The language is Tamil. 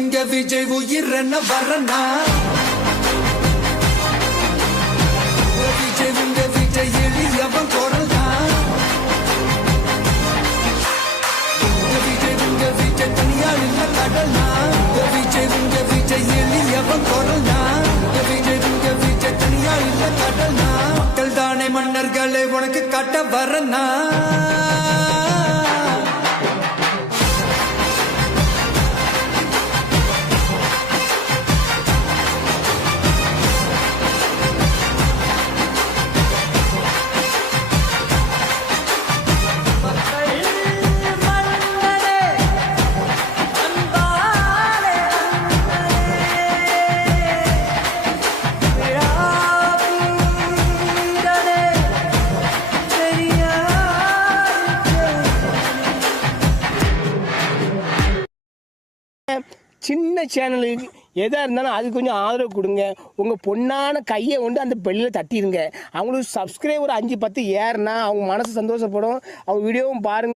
உங்க விஜய் உயிர் என்ன வரனா விஜய் உங்க விஜய் எளியவன் குரல் தான் விஜய் உங்க விஜய் தனியால் இல்ல கடல்னா விஜய் உங்க விஜய் எளியவன் குரல் தான் விஜய் உங்க விஜய் தனியால் இல்ல கடல்னா மக்கள் தானே மன்னர்களே உனக்கு காட்ட வரனா சின்ன சேனலுக்கு எதாக இருந்தாலும் அது கொஞ்சம் ஆதரவு கொடுங்க. உங்கள் பொண்ணான கையை கொண்டு அந்த பெல்லில் தட்டிடுங்க. அவங்களுக்கு சப்ஸ்கிரைபர் 5-10 ஏறுனா அவங்க மனசு சந்தோஷப்படும். அவங்க வீடியோவும் பாருங்கள்.